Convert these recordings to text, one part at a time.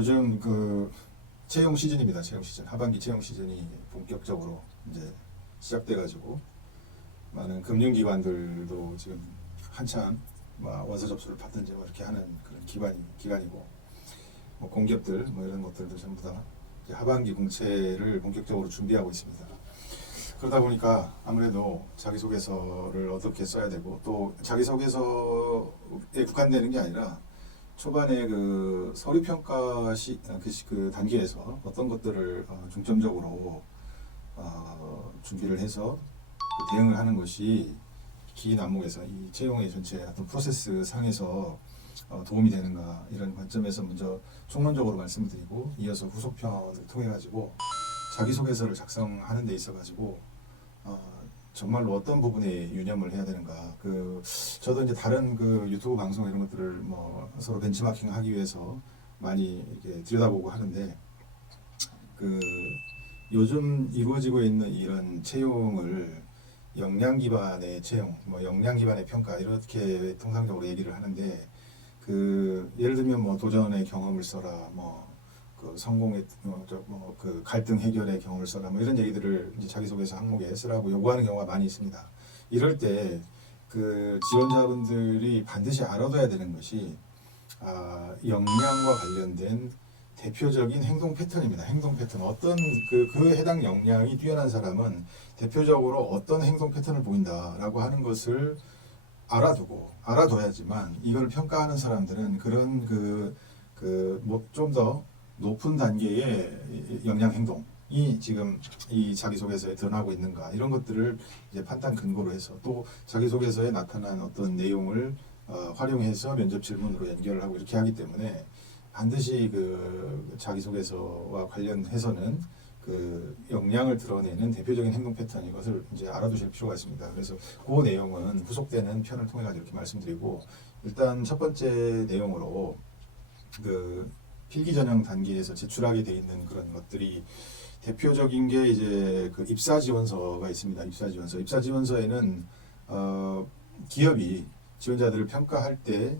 요즘 그 채용 시즌입니다. 채용 시즌. 하반기 채용 시즌이 본격적으로 이제 시작돼가지고 많은 금융기관들도 지금 한참 원서 접수를 받든지 이렇게 하는 그런 기간이고 공기업들 이런 것들도 전부 다 이제 하반기 공채를 본격적으로 준비하고 있습니다. 그러다 보니까 아무래도 자기소개서를 어떻게 써야 되고 또 자기소개서에 국한되는 게 아니라 초반에 그 서류 평가 그 단계에서 어떤 것들을 중점적으로 준비를 해서 그 대응을 하는 것이 긴 안목에서 이 채용의 전체 어떤 프로세스 상에서 도움이 되는가 이런 관점에서 먼저 총론적으로 말씀드리고 이어서 후속편을 통해 가지고 자기소개서를 작성하는 데 있어 가지고 정말로 어떤 부분에 유념을 해야 되는가. 저도 이제 다른 그 유튜브 방송 이런 것들을 서로 벤치마킹 하기 위해서 많이 이렇게 들여다보고 하는데 요즘 이루어지고 있는 이런 채용을 역량 기반의 채용, 역량 기반의 평가 이렇게 통상적으로 얘기를 하는데 예를 들면 도전의 경험을 써라, 그 성공의 그 갈등 해결의 경험을 써라 이런 얘기들을 이제 자기소개서 항목에 쓰라고 요구하는 경우가 많이 있습니다. 이럴 때 그 지원자분들이 반드시 알아둬야 되는 것이 역량과 관련된 대표적인 행동 패턴입니다. 행동 패턴. 어떤 그 해당 역량이 뛰어난 사람은 대표적으로 어떤 행동 패턴을 보인다라고 하는 것을 알아둬야지만 이걸 평가하는 사람들은 그런 좀 더 높은 단계의 역량 행동이 지금 이 자기소개서에 드러나고 있는가 이런 것들을 이제 판단 근거로 해서 또 자기소개서에 나타난 어떤 내용을 활용해서 면접 질문으로 연결을 하고 이렇게 하기 때문에 반드시 그 자기소개서와 관련해서는 그 역량을 드러내는 대표적인 행동 패턴 이것을 이제 알아두실 필요가 있습니다. 그래서 그 내용은 후속되는 편을 통해 가지고 이렇게 말씀드리고 일단 첫 번째 내용으로 필기 전형 단계에서 제출하게 돼 있는 그런 것들이 대표적인 게 이제 그 입사 지원서가 있습니다. 입사 지원서에는 기업이 지원자들을 평가할 때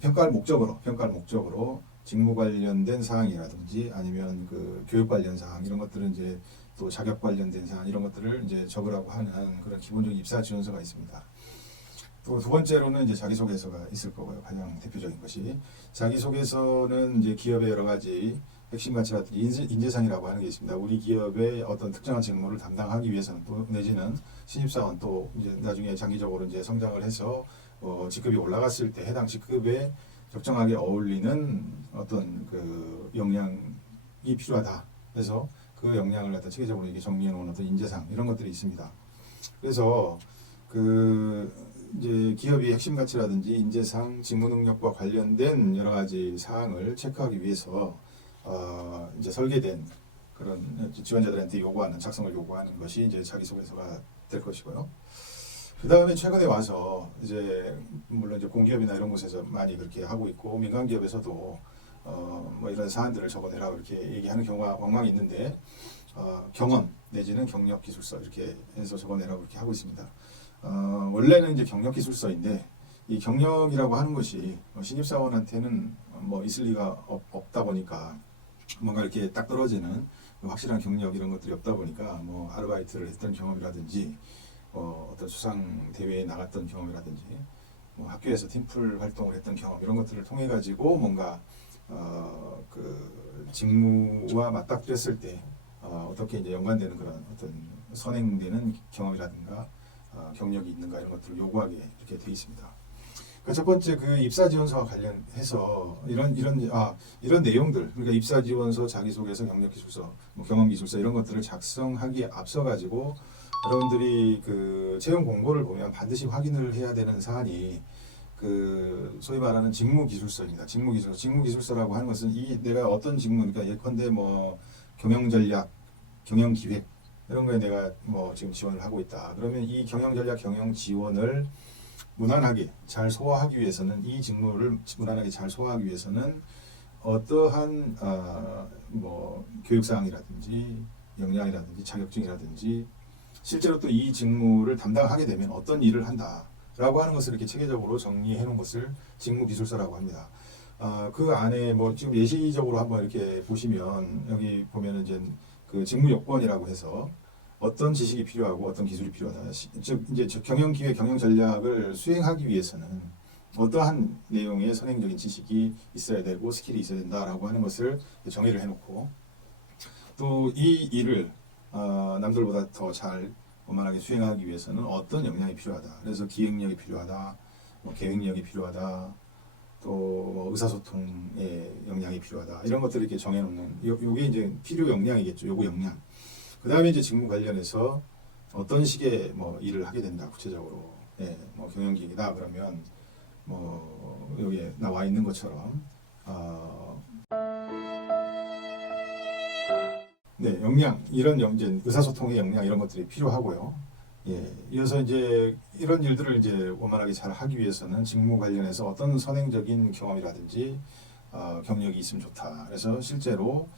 평가할 목적으로 직무 관련된 사항이라든지 아니면 그 교육 관련 사항 이런 것들은 이제 또 자격 관련된 사항 이런 것들을 이제 적으라고 하는 그런 기본적인 입사 지원서가 있습니다. 또 두 번째로는 이제 자기소개서가 있을 거고요. 가장 대표적인 것이 자기소개서는 이제 기업의 여러 가지 핵심 가치 같은 인재상이라고 하는 게 있습니다. 우리 기업의 어떤 특정한 직무를 담당하기 위해서는 또 내지는 신입사원 또 이제 나중에 장기적으로 이제 성장을 해서 직급이 올라갔을 때 해당 직급에 적정하게 어울리는 어떤 그 역량이 필요하다. 그래서 그 역량을 갖다 체계적으로 이게 정리해 놓은 어떤 인재상 이런 것들이 있습니다. 그래서 이제 기업이 핵심 가치라든지 인재상, 직무 능력과 관련된 여러 가지 사항을 체크하기 위해서 이제 설계된 그런 지원자들한테 작성을 요구하는 것이 이제 자기소개서가 될 것이고요. 그 다음에 최근에 와서 이제 물론 이제 공기업이나 이런 곳에서 많이 그렇게 하고 있고 민간 기업에서도 이런 사안들을 적어내라고 이렇게 얘기하는 경우가 왕왕 있는데 경험 내지는 경력 기술서 이렇게 해서 적어내라고 이렇게 하고 있습니다. 원래는 이제 경력 기술서인데 이 경력이라고 하는 것이 신입사원한테는 있을 리가 없다 보니까 뭔가 이렇게 딱 떨어지는 확실한 경력 이런 것들이 없다 보니까 아르바이트를 했던 경험이라든지 어떤 수상 대회에 나갔던 경험이라든지 학교에서 팀플 활동을 했던 경험 이런 것들을 통해 가지고 뭔가 그 직무와 맞닥뜨렸을 때 어떻게 이제 연관되는 그런 어떤 선행되는 경험이라든가 경력이 있는가 이런 것들을 요구하게 이렇게 되어 있습니다. 첫 번째 그 입사 지원서와 관련해서 이런 내용들 그러니까 입사 지원서, 자기소개서, 경력 기술서, 경험 기술서 이런 것들을 작성하기에 앞서 가지고 여러분들이 그 채용 공고를 보면 반드시 확인을 해야 되는 사안이 소위 말하는 직무 기술서입니다. 직무 기술서라고 하는 것은 내가 어떤 직무 그러니까 예컨대 경영 전략, 경영 기획 이런 거에 내가 지금 지원을 하고 있다. 그러면 이 경영 전략, 경영 지원을 무난하게 잘 소화하기 위해서는 이 직무를 무난하게 잘 소화하기 위해서는 어떠한 교육사항이라든지 역량이라든지 자격증이라든지 실제로 또 이 직무를 담당하게 되면 어떤 일을 한다라고 하는 것을 이렇게 체계적으로 정리해 놓은 것을 직무 기술서라고 합니다. 그 안에 뭐 지금 예시적으로 한번 이렇게 보시면 여기 보면은 이제 그 직무 요건이라고 해서 어떤 지식이 필요하고 어떤 기술이 필요하다. 즉 이제 경영 기획, 경영 전략을 수행하기 위해서는 어떠한 내용의 선행적인 지식이 있어야 되고 스킬이 있어야 된다라고 하는 것을 정의를 해놓고 또 이 일을 남들보다 더 잘 원만하게 수행하기 위해서는 어떤 역량이 필요하다. 그래서 기획력이 필요하다, 뭐 계획력이 필요하다, 또뭐 의사소통의 역량이 필요하다. 이런 것들을 이렇게 정해놓는 요게 이제 필요 역량이겠죠. 요거 역량. 그 다음에 이제 직무 관련해서 어떤 식의 뭐 일을 하게 된다. 구체적으로 예, 뭐 경영기획이다. 그러면 뭐 여기에 나와 있는 것처럼 네, 역량 이런 이제 의사소통의 역량 이런 것들이 필요하고요. 예, 이어서 이제 이런 일들을 이제 원만하게 잘 하기 위해서는 직무 관련해서 어떤 선행적인 경험이라든지 경력이 있으면 좋다. 그래서 실제로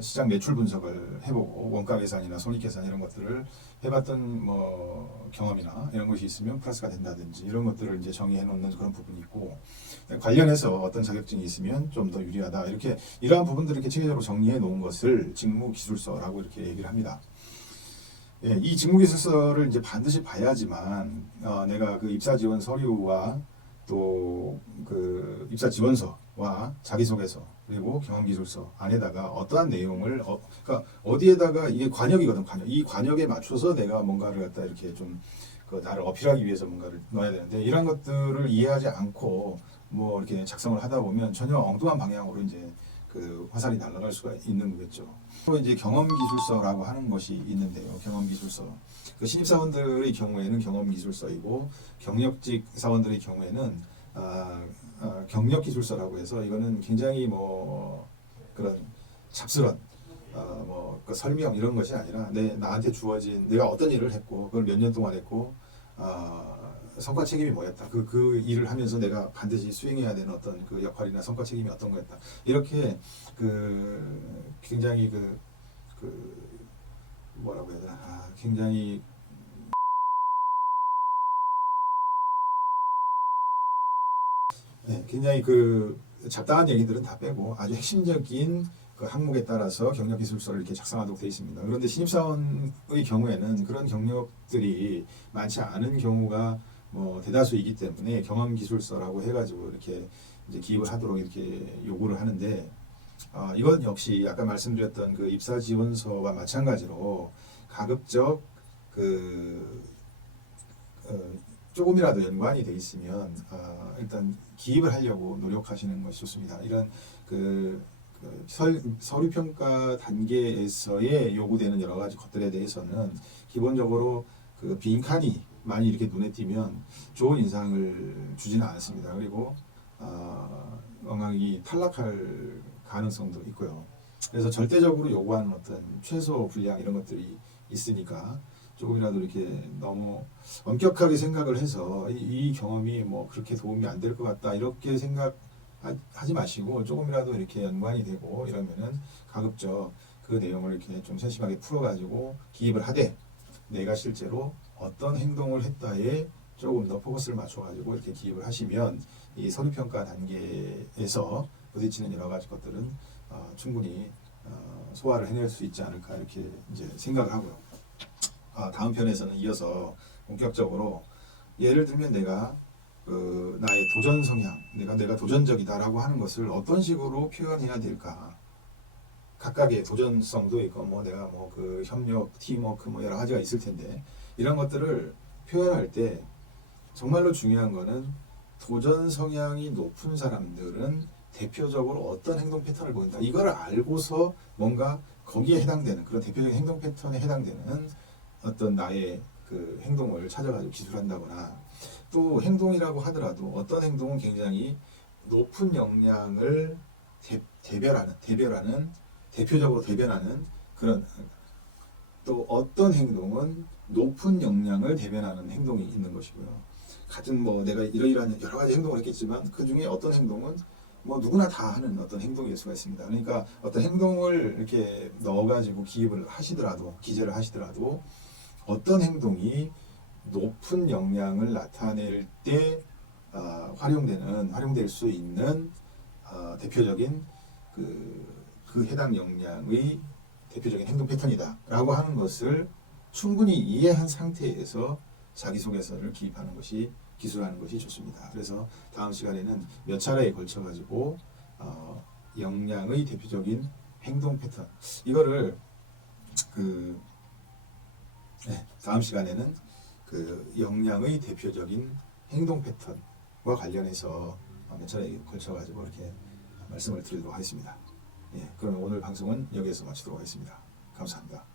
시장 매출 분석을 해보고 원가 계산이나 손익 계산 이런 것들을 해봤던 뭐 경험이나 이런 것이 있으면 플러스가 된다든지 이런 것들을 이제 정의해 놓는 그런 부분이 있고 관련해서 어떤 자격증이 있으면 좀 더 유리하다. 이렇게 이러한 부분들을 이렇게 체계적으로 정리해 놓은 것을 직무 기술서라고 이렇게 얘기를 합니다. 예, 이 직무기술서를 이제 반드시 봐야지만 내가 그 입사 지원 서류와 또 그 입사 지원서와 자기소개서 그리고 경험기술서 안에다가 어떠한 내용을 그러니까 어디에다가 이게 관역이거든 관역 이 관역에 맞춰서 내가 뭔가를 갖다 이렇게 좀 그 나를 어필하기 위해서 뭔가를 넣어야 되는데 이런 것들을 이해하지 않고 뭐 이렇게 작성을 하다 보면 전혀 엉뚱한 방향으로 이제 그 화살이 날아갈 수가 있는 거겠죠. 또 이제 경험기술서라고 하는 것이 있는데요. 경험기술서. 그 신입사원들의 경우에는 경험기술서이고 경력직 사원들의 경우에는 경력기술서라고 해서 이거는 굉장히 뭐 그런 잡스런 뭐그 설명 이런 것이 아니라 나한테 주어진 내가 어떤 일을 했고 그걸 몇 년 동안 했고 성과 책임이 뭐였다. 그 일을 하면서 내가 반드시 수행해야 되는 어떤 그 역할이나 성과 책임이 어떤 거였다. 이렇게 굉장히 뭐라고 해야 되나. 굉장히 굉장히 잡다한 얘기들은 다 빼고 아주 핵심적인 그 항목에 따라서 경력기술서를 이렇게 작성하도록 되어 있습니다. 그런데 신입사원의 경우에는 그런 경력들이 많지 않은 경우가 뭐 대다수이기 때문에 경험기술서라고 해가지고 이렇게 이제 기입을 하도록 이렇게 요구를 하는데 이건 역시 아까 말씀드렸던 그 입사지원서와 마찬가지로 가급적 조금이라도 연관이 돼 있으면 일단 기입을 하려고 노력하시는 것이 좋습니다. 이런 서류 평가 단계에서의 요구되는 여러 가지 것들에 대해서는 기본적으로 그 빈칸이 많이 이렇게 눈에 띄면 좋은 인상을 주지는 않습니다. 그리고 엉망이 탈락할 가능성도 있고요. 그래서 절대적으로 요구하는 어떤 최소 분량 이런 것들이 있으니까 조금이라도 이렇게 너무 엄격하게 생각을 해서 이 경험이 뭐 그렇게 도움이 안 될 것 같다 이렇게 생각하지 마시고 조금이라도 이렇게 연관이 되고 이러면은 가급적 그 내용을 이렇게 좀 세심하게 풀어가지고 기입을 하되 내가 실제로 어떤 행동을 했다에 조금 더 포커스를 맞춰가지고 이렇게 기입을 하시면 이 서류평가 단계에서 부딪히는 여러 가지 것들은 충분히 소화를 해낼 수 있지 않을까 이렇게 이제 생각을 하고요. 다음 편에서는 이어서 본격적으로 예를 들면 내가 나의 도전 성향, 내가 도전적이다라고 하는 것을 어떤 식으로 표현해야 될까? 각각의 도전성도 있고 내가 협력, 팀워크 여러 가지가 있을 텐데 이런 것들을 표현할 때 정말로 중요한 거는 도전 성향이 높은 사람들은 대표적으로 어떤 행동 패턴을 보인다. 이걸 알고서 뭔가 거기에 해당되는 그런 대표적인 행동 패턴에 해당되는 어떤 나의 그 행동을 찾아가지고 기술한다거나 또 행동이라고 하더라도 어떤 행동은 굉장히 높은 역량을 대표적으로 대변하는 그런 또 어떤 행동은 높은 역량을 대변하는 행동이 있는 것이고요. 같은 내가 이러이러한 여러 가지 행동을 했겠지만 그 중에 어떤 행동은 누구나 다 하는 어떤 행동일 수가 있습니다. 그러니까 어떤 행동을 이렇게 넣어가지고 기입을 하시더라도 기재를 하시더라도 어떤 행동이 높은 역량을 나타낼 때 활용될 수 있는 대표적인 그 해당 역량의 대표적인 행동 패턴이다라고 하는 것을 충분히 이해한 상태에서 자기소개서를 기술하는 것이 좋습니다. 그래서 다음 시간에는 몇 차례에 걸쳐 가지고 역량의 대표적인 행동 패턴 이거를 다음 시간에는 그 역량의 대표적인 행동 패턴과 관련해서 몇 차례에 걸쳐 가지고 이렇게 말씀을 드리도록 하겠습니다. 예, 그러면 오늘 방송은 여기에서 마치도록 하겠습니다. 감사합니다.